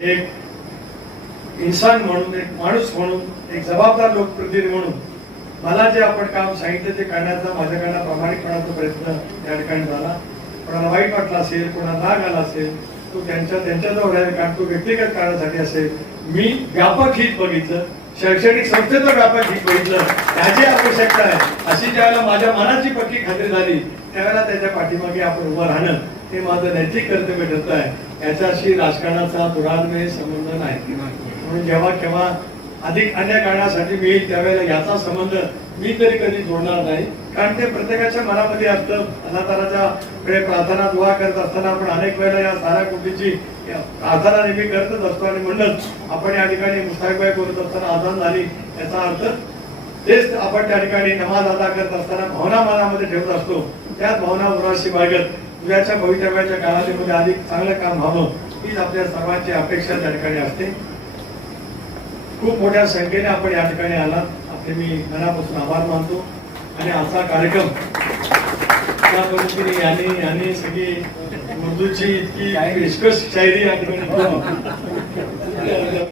एक इन्सान म्हणून एक माणूस म्हणून एक जबाबदार लोकप्रतिनिधी म्हणून मला जे आपण काम सांगितलं ते करण्याचा माझ्याकडनं प्रामाणिकपणाचा प्रयत्न त्या ठिकाणी झाला. कोणाला वाईट वाटलं असेल कोणाला राग आला असेल तो त्यांच्या त्यांच्याजवळ आहे कारण तो व्यक्तिगत कारणासाठी असेल. मी व्यापक हित बघितलं शैक्षणिक संस्थेचं व्यापक हित बघितलं त्याची आवश्यकता आहे. अशी ज्यावेळेला माझ्या मनाची पक्की खात्री झाली त्यावेळेला त्याच्या पाठीमागे आपण उभं राहणं हे माझं नैतिक कर्तव्य ठरत आहे. याच्याशी राजकारणाचा दुरान्वय संबंध नाही. म्हणून जेव्हा केव्हा अधिक अन्य कारणासाठी मी त्यावेळेला याचा संबंध मी तरी कधी जोडणार नाही. कारण ते प्रत्येकाच्या मनामध्ये असतं. अनाताराच्या कडे प्रार्थना दुवा करत असताना आपण अनेक वेळेला या साऱ्या गोष्टीची प्रार्थना नेहमी करतच असतो. आणि म्हणूनच आपण या ठिकाणी मुसाहेबाई बोलत असताना आदान झाली याचा अर्थ तेच आपण त्या ठिकाणी नमाज अदा करत असताना भावना मनामध्ये ठेवत असतो. त्याच भावना मुलाशी बाळगत उद्याच्या भवितव्याच्या काळामध्ये अधिक चांगलं काम व्हावं हीच आपल्या सर्वांची अपेक्षा त्या ठिकाणी असते. खूप मोठ्या संख्येने आपण या ठिकाणी आलात. आपले मी मनापासून आभार मानतो. आणि असा कार्यक्रम त्या पद्धतीने यांनी यांनी सगळी उर्दूची इतकी पेशकश शायरी या ठिकाणी